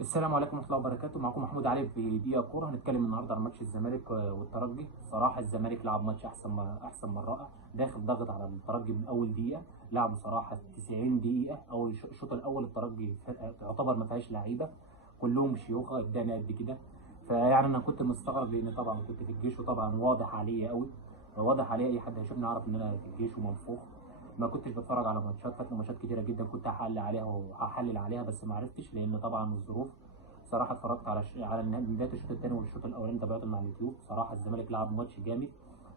السلام عليكم ورحمة الله وبركاته. معكم محمود علي في دقيقة كورة. هنتكلم النهارده عن ماتش الزمالك والترجي. صراحة الزمالك لعب ماتش أحسن من رائع، داخل ضغط على الترجي من أول دقيقة. لعبوا صراحة 90 دقيقة. أول الشوط الأول الترجي فرقة تعتبر ما فيهاش لعيبة، كلهم شيوخة قدامي قد كده. فيعني أنا كنت مستغرب لأن طبعا كنت في الجيش، وطبعا واضح عليا قوي، واضح عليا أي حد هيشوفني يعرف إن أنا في الجيش ومنفوخ. ما كنتش بتفرج على ماتشات، فاتني ماتشات كتيرة جدا كنت هحلل عليها بس ما عرفتش لأن طبعا الظروف. صراحه اتفرجت على بدايه الشوط الثاني والشوط الاولاني، تابعتهم على اليوتيوب. صراحه الزمالك لعب ماتش جامد.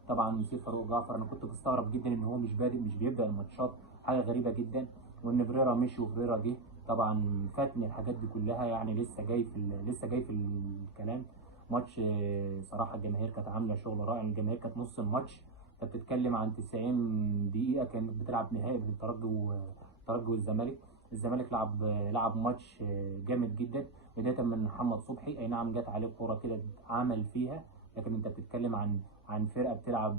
طبعا نسيب فاروق جعفر، انا كنت مستغرب جدا ان هو مش بيبدا الماتشات، حاجه غريبه جدا. وان بريرا مشي وفريرا جه، طبعا فاتني الحاجات دي كلها. يعني لسه جاي في الكلام. ماتش صراحه الجماهير كانت عامله شغل رائع. الجماهير كانت نص الماتش. انت بتتكلم عن 90 دقيقه كانت بتلعب نهائي بين الترجي والزمالك. الزمالك لعب ماتش جامد جدا، بدايه من محمد صبحي. اي نعم جت عليه كوره كده عمل فيها، لكن انت بتتكلم عن فرقه بتلعب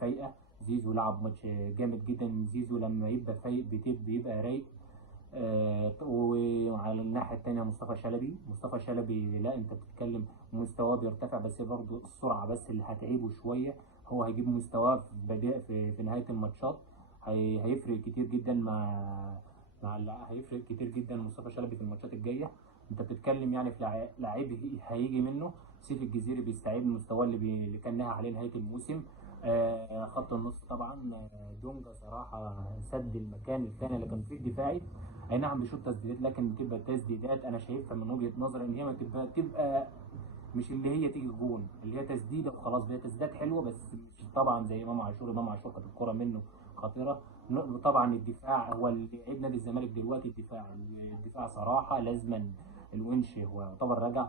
فايقه. زيزو لعب ماتش جامد جدا. زيزو لما يبقى فايق بيبقى رايق. وعلى الناحيه الثانيه مصطفى شلبي لا، انت بتتكلم مستواه بيرتفع، بس برضه السرعه بس اللي هتعيبه شويه. هو هيجيب مستواه في نهايه الماتشات. هيفرق كتير جدا هيفرق كتير جدا مصطفى شلبي في الماتشات الجايه. انت بتتكلم يعني في لعيب هيجي منه. سيف الجزيري بيستعيد المستوى اللي كان نهى عليه نهايه الموسم. خط النص طبعا دونجا صراحه سد المكان الثاني اللي كان فيه الدفاعي. اي نعم بيشوط تسديدات، لكن بتبقى التسديدات انا شايفها من وجهه نظري ان هي ما تبقى مش اللي هي تيجي جون، اللي هي تسديده وخلاص. هي تسديدات حلوه بس مش طبعا زي امام عاشور كانت الكره منه خطيره. طبعا الدفاع هو اللي عيب نادي الزمالك دلوقتي. الدفاع صراحه لازما. الونش هو يعتبر رجع،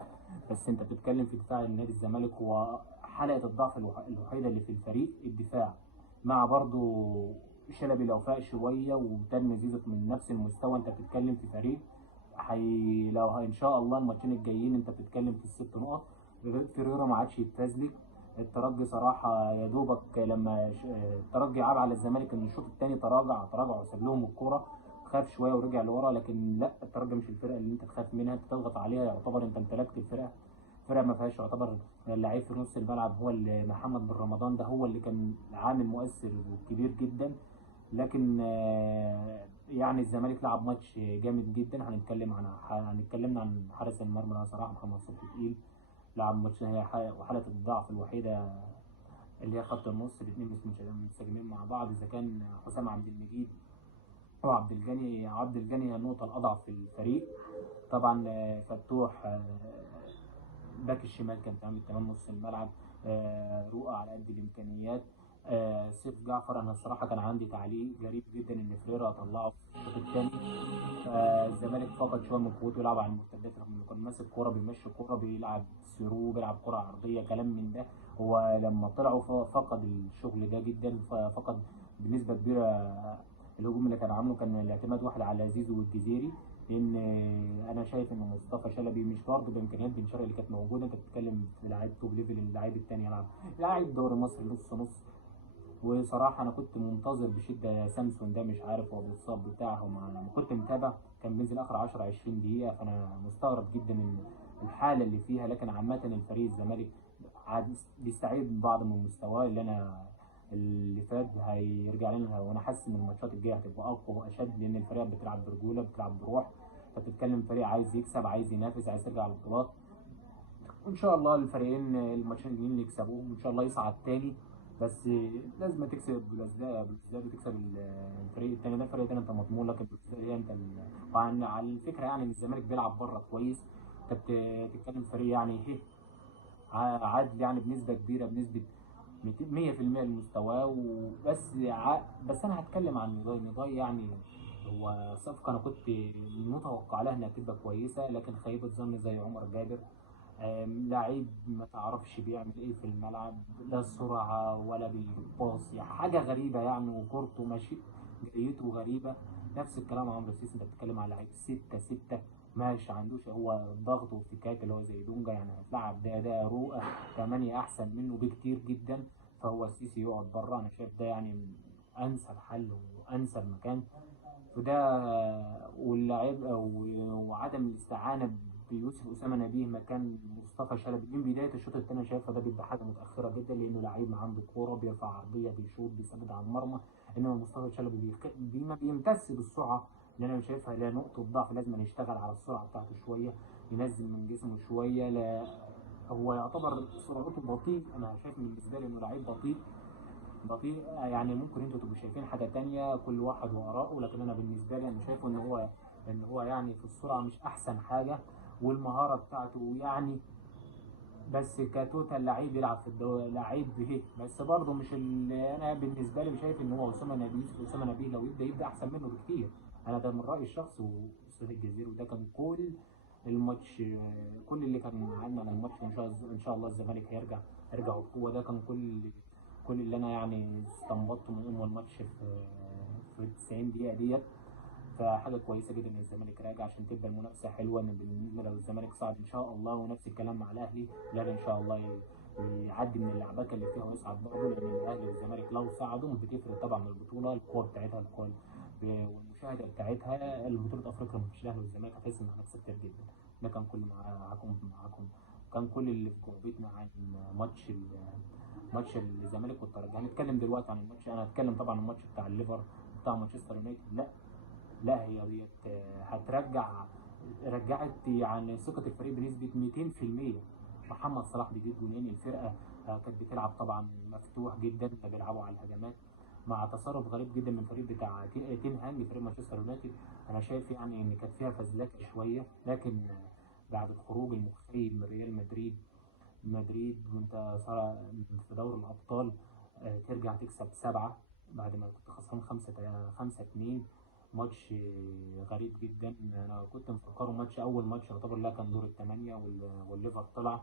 بس انت بتتكلم في دفاع نادي الزمالك هو حلقه الضعف الوحيده اللي في الفريق الدفاع. مع برضو شلبي لو فاق شويه وتم زيزو من نفس المستوى، انت بتتكلم في فريق لو ان شاء الله الماتشين الجايين انت بتتكلم في الست نقط. فيريرا ما عادش يتفازلي. الترجي صراحه يا دوبك لما الترجي عاب على الزمالك ان الشوط الثاني تراجع وساب لهم الكوره، خاف شويه ورجع لورا. لكن لا، الترجي مش الفرقه اللي انت تخاف منها، انت تضغط عليها يعتبر انت امتلكت الفرقه. فرقه ما فيهاش يعتبر اللعيب في نص الملعب. هو اللي محمد بن رمضان ده هو اللي كان عامل مؤثر كبير جدا. لكن يعني الزمالك لعب ماتش جامد جدا. هنتكلم عن حارس المرمى ده صراحه محمد صبحي تقيل. لعب ماتش هي وحاله الضعف الوحيده اللي هي خط النص. الاثنين مش منسجمين مع بعض، اذا كان حسام عبد المجيد او عبد الجني هي النقطه الاضعف في الفريق. طبعا فتوح باك الشمال كان عامل تمام نص الملعب. رؤى على قد الامكانيات. سيف جعفر، انا الصراحه كان عندي تعليق غريب جدا ان فريرا طلعه في الشوط الثاني. الزمالك فقد شويه من قوته، يلعب على المرتدات رغم انه كان ماسك كوره، بيمشي كوره، بيلعب ثرو، بيلعب كوره عرضيه، كلام من ده. هو لما طلعوا فقد الشغل ده جدا. فقد بنسبه كبيره الهجوم اللي كان عامله كان الاعتماد واحد على زيزو والجزيري. لان انا شايف ان مصطفى شلبي مش برضه بامكانيات بن شرقي اللي كانت موجوده. انت بتتكلم في لعيب توب ليفل، اللعيب الثاني يلعب لاعب دوري مصر نص نص. وصراحه انا كنت منتظر بشده سامسون ده، مش عارف هو بيتصاب بتاعه. لما كنت متابع كان بينزل اخر 10 20 دقيقه، فانا مستغرب جدا من الحاله اللي فيها. لكن عامه الفريق الزمالك عاد بيستعيد بعض من مستواه اللي فات. هيرجع لنا، وانا حاسس ان الماتشات الجايه هتبقى اقوى واشد، لان الفريق بتلعب برجوله، بتلعب بروح. انت بتتكلم فريق عايز يكسب، عايز ينافس، عايز يرجع للبطولات. وان شاء الله الفريقين الماتشين الجايين اللي يكسبوهم وان شاء الله يصعد تاني. بس لازم تكسب بلوزداد وتكسب الفريق التاني ده. الفريق التاني انت مضمون لك بلوزداد هي انت على الفكره يعني ان الزمالك بيلعب بره كويس. انت بتتكلم فريق يعني عادل يعني بنسبه كبيره، بنسبه 100% لمستواه. بس انا هتكلم عن نضاي يعني. هو صفقه انا كنت متوقع لها انها تبقى كويسه، لكن خيبه ظن زي عمر جابر. لعيب ما تعرفش بيعمل ايه في الملعب، لا سرعه ولا بيباص، يعني حاجه غريبه يعني. وكورته ماشي، جريته غريبه. نفس الكلام عمرو السيسي، انت بتتكلم على لعيب 6 ماشي، عندوش هو ضغط وافتكاك اللي هو زي دونجا. يعني هتلعب ده رؤى 8 احسن منه بكتير جدا. فهو السيسي يقعد بره، انا شايف ده يعني انسب حل وانسب مكان. وده واللعيب وعدم الاستعانه يوسف اسامه نبيه مكان مصطفى شلبي من بدايه الشوط الثاني. أنا شايفها ده بيبقى حاجه متاخره جدا، لانه لعيب ما عنده كوره، بيرفع عرضيه، بيشوط، بيسدد على المرمى. انما مصطفى شلبي ما بيمتاز بالسرعه، اللي انا شايفها لا نقطه ضعف. لازم يشتغل على السرعه بتاعته شويه، ينزل من جسمه شويه. لا هو يعتبر سرعته بطيء، انا شايف بالنسبه لي انه لعيب بطيء بطيء. يعني ممكن انتوا تبقوا شايفين حاجه تانية، كل واحد وآراءه، لكن انا بالنسبه لي انا شايفه ان هو يعني في السرعه مش احسن حاجه، والمهاره بتاعته يعني. بس كتوتال لعيب يلعب في لعيب به، بس برضه مش اللي انا بالنسبه لي شايف ان هو اسامه نبيه. يوسف اسامه نبيه لو يبدا احسن منه بكتير. انا ده من رايي الشخصي واستاذ الجزيري، وده كان كل الماتش، كل اللي كان عندنا عن الماتش. ان شاء الله الزمالك هيرجع بقوه. ده كان كل اللي انا يعني استنبطته من الماتش في 90 دقيقه ديت. فحاجه كويسه جدا ان الزمالك راجع عشان تبقى المنافسه حلوه. ان بالنسبه لو الزمالك صعد ان شاء الله، ونفس الكلام مع الاهلي، الاهلي ان شاء الله يعدي من اللعبكه اللي فيها ويصعد برضه، لان الاهلي والزمالك لو صعدوا بتفرق طبعا البطوله، القوه بتاعتها، والمشاهده بتاعتها. البطوله افريقيا مش الاهلي والزمالك هتحس انها منافسه كتير جدا. ده كان كل معاكم كان كل اللي في جعبتنا عن ماتش الزمالك والترجي. هنتكلم دلوقتي عن الماتش. انا هتكلم طبعا عن الماتش بتاع الليفر بتاع مانشستر يونايتد. لا هي ديت رجعت يعني ثقة الفريق بنسبة 200%. محمد صلاح بيجيب جولين. الفرقة كانت بتلعب طبعا مفتوح جدا، بيلعبوا على الهجمات، مع تصرف غريب جدا من الفريق بتاع تين هانج، فريق مانشستر يونايتد. انا شايف يعني ان كانت فيها فزلكه شويه، لكن بعد الخروج المخيب من ريال مدريد وانت في دوري الابطال، ترجع تكسب 7 بعد ما كنت خسران 5-2. ماتش غريب جدا. انا كنت مفكره اول ماتش يعتبر، لا كان دور الثمانيه والليفر طلع.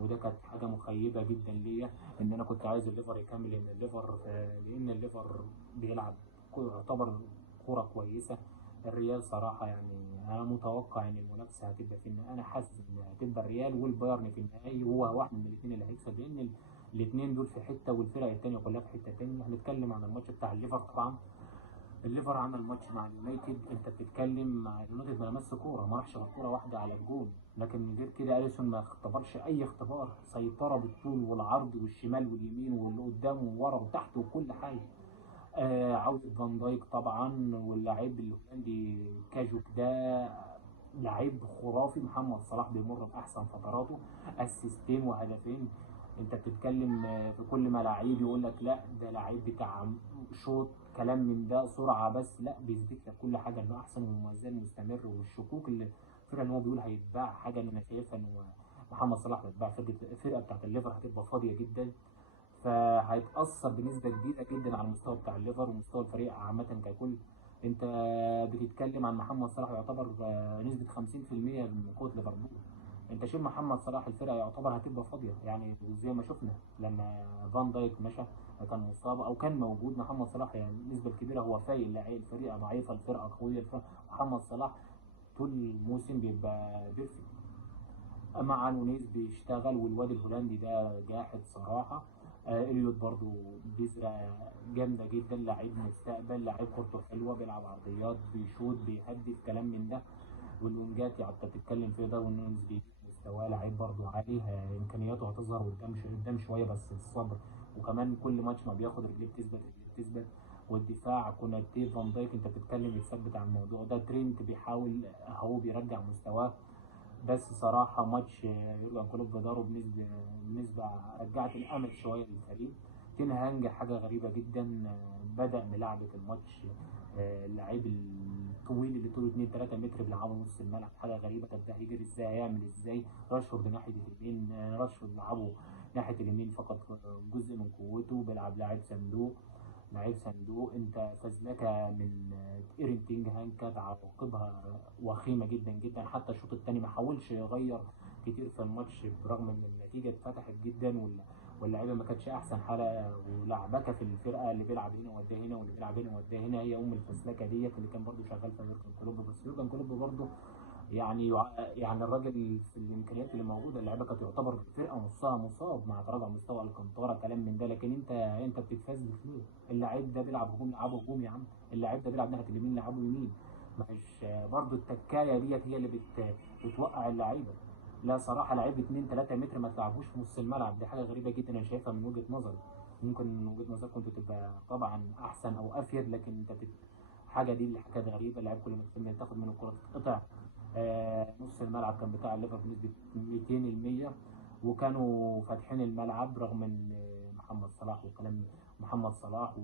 وده كانت حاجه مخيبه جدا ليا، ان انا كنت عايز الليفر يكمل، لان الليفر بيلعب يعتبر كوره كويسه. الريال صراحه يعني انا متوقع ان المنافسه هتبقى انا حاسس ان هتبقى الريال والبايرن في النهائي، وهو واحد من الاثنين اللي هيكسب، لان الاثنين دول في حته والفرق الثانيه كلها في حته ثانيه. هنتكلم عن الماتش بتاع الليفر طبعا. الليفر عمل ماتش مع اليونايتد. انت بتتكلم مع اليونايتد ما لمسش كوره، ما راحش كوره واحده على الجول، لكن غير كده اليسون ما اختبرش اي اختبار. سيطره بالطول والعرض والشمال واليمين واللي قدام وورا وتحت وكل حاجه. عودة فان دايك طبعا، واللاعب الهولندي كاجوك ده لعيب خرافي. محمد صلاح بيمر بأحسن فتراته، اسيستين وهدفين. انت بتتكلم في كل ما لعيب يقول لك لا ده لعيب بتاع شوط كلام من ده سرعه، بس لا بيثبت لك كل حاجه انه احسن وما زال مستمر. والشكوك اللي الفرقه ان هو بيقول هيتباع، حاجه اللي انا شايفها ان محمد صلاح هيتباع. الفرقه بتاعت الليفر هتبقى فاضيه جدا، فهيتأثر بنسبة كبيرة جدا على المستوى بتاع الليفر ومستوى الفريق عامة ككل. انت بتتكلم عن محمد صلاح يعتبر نسبة 50% من قوة ليفربول. انت شيل محمد صلاح الفرقة يعتبر هتبقى فاضية، يعني زي ما شفنا لما فان دايك مشى كان مصاب او كان موجود محمد صلاح، يعني النسبة الكبيرة هو فايق. الفريق ضعيفة، الفرقة قوية، محمد صلاح طول الموسم بيبقى بيرفكت. مع نونيز بيشتغل، والواد الهولندي ده جاحد صراحة. اليوت برضو بذرة جامدة جدا، لعيب مستقبل، لعيب كورته حلوة، بيلعب عرضيات، بيشوط، بيهدف، كلام من ده. والونجات يعني انت بتتكلم في داروين نونيز مستواه لعيب برضو عالي. امكانياته هتظهر قدام شوية، بس الصبر. وكمان كل ماتش ما بياخد رجليه بتثبت. والدفاع كوناتي، فان دايك، انت بتتكلم يثبت على الموضوع ده. ترينت بيحاول اهو بيرجع مستواه. بس صراحة ماتش يورجن كلوب داره بنسبة رجعت الأمل شوية للفريق. تين هانج حاجة غريبة جدا، بدأ بلعبة الماتش اللعيب الطويل اللي طوله 2-3 متر بيلعبه نص الملعب، حاجة غريبة. طب ده هيجري ازاي، هيعمل ازاي؟ راشفورد ناحية اليمين، راشفورد لعبه ناحية اليمين فقط جزء من قوته، بيلعب لعيب صندوق. انت فزلكه من ايرين تينج هانج كانت عواقبها وخيمه جدا جدا. حتى الشوط الثاني ما حاولش يغير كتير في الماتش، برغم ان النتيجه اتفتحت جدا واللعيبه ما كانتش احسن حاله، ولعبكه في الفرقه، اللي بيلعب هنا وداه هنا واللي بيلعب هنا وداه هنا. هي الفزلكه ديت اللي كان برده شغال في يورجن كلوب. بس يورجن كلوب برده يعني الراجل في الامكانيات اللي موجوده، اللعيبه كانت يعتبر فرقه نصها مصاب مع تراجع مستوى الكنتاره، كلام من ده. لكن انت بتتفزلك ليه؟ اللعيب ده بيلعب هجوم، لعبه هجوم يا عم. اللعيب ده بيلعب ناحيه اليمين، لعبه يمين. مش برضو التكايه ديت هي اللي بتوقع اللعيبه. لا صراحه لعيب 2 3 متر ما تلعبوش في نص الملعب، دي حاجه غريبه جدا انا شايفها من وجهه نظري. ممكن من وجهه نظركم انتوا تبقى طبعا احسن او افيد، لكن انت حاجه دي اللي حاجات غريبه. اللعيب كل ما تاخد من الكره تتقطع. نص الملعب كان بتاع الليفر بنسبه 200%، وكانوا فاتحين الملعب رغم ان محمد صلاح وكلام محمد صلاح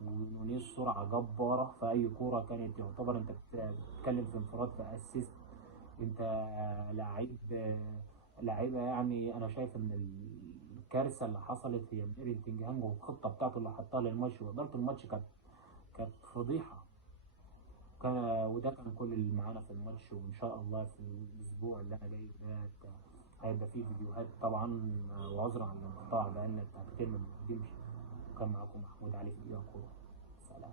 ونونيز سرعه جباره في اي كوره كانت، يعتبر انت بتتكلم في انفراد في اسيست. انت لعيب لعيبه يعني. انا شايف ان الكارثه اللي حصلت هي من ايرين تنجهام والخطه بتاعته اللي حطها للماتش واداره الماتش كانت فضيحه. وده كان كل اللي معانا في الماتش، وان شاء الله في الاسبوع اللي انا جاي ده هيبقى فيه فيديوهات طبعا. وعذرا عن الانقطاع بقالنا بتاع كتير ما بنقدمش. كان معاكم محمود علي في كورة. سلام.